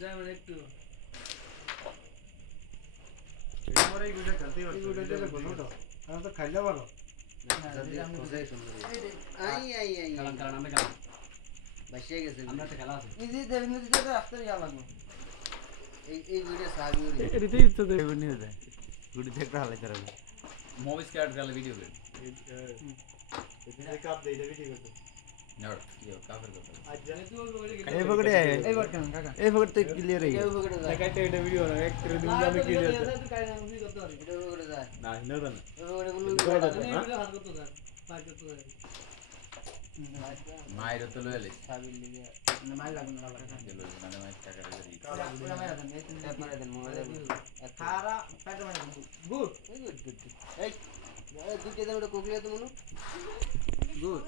যেমন একটু আমার এই গুড়া খেলতেই পারছি এই গুড়া দিলে বলো তো আমি তো খাইলে ভালো কোথায় সুন্দর আই আই আই কারণ কারণ আমরা খেলা বাসিয়ে গেছে আমরা একটা খেলা আছে ইজি দেবেন দিতে তো রাস্তা যা লাগবে এই গুড়া সাবি ওরে এটাই তো দেবে নিয়ে যায় গুড়ি থেকে হালাই করে মুভি স্কোয়াড খেলা ভিডিও গেম এই কাপ দেই দেবি ঠিক আছে নট ইও কাফের কথা আজ এই পকড়ে এই বট কেন কাকা এই পকড়ে তো ক্লিয়ার হয়ে এই বকড়ে যায় দেখাইতে এটা ভিডিও না এক করে দিন আমি কি দিয়েছে তুই কাই না মুভি করতে পারবি এটা বকড়ে যায় না না না এই বকড়ে গুলো হাত করতে যায় পার করতে যায় মাইর তো লইলে সাবি লিয়ে না মাই লাগুন না লাগা গেল মানে মাইর টাকা দেই পুরা মারা দেন এই তিনটা মারা দেন মোবাইলে খারা পেটে মারা দেন গুড গুড গুড এই তুই কেদা ওটা কোকলিয়া তো মনু গুড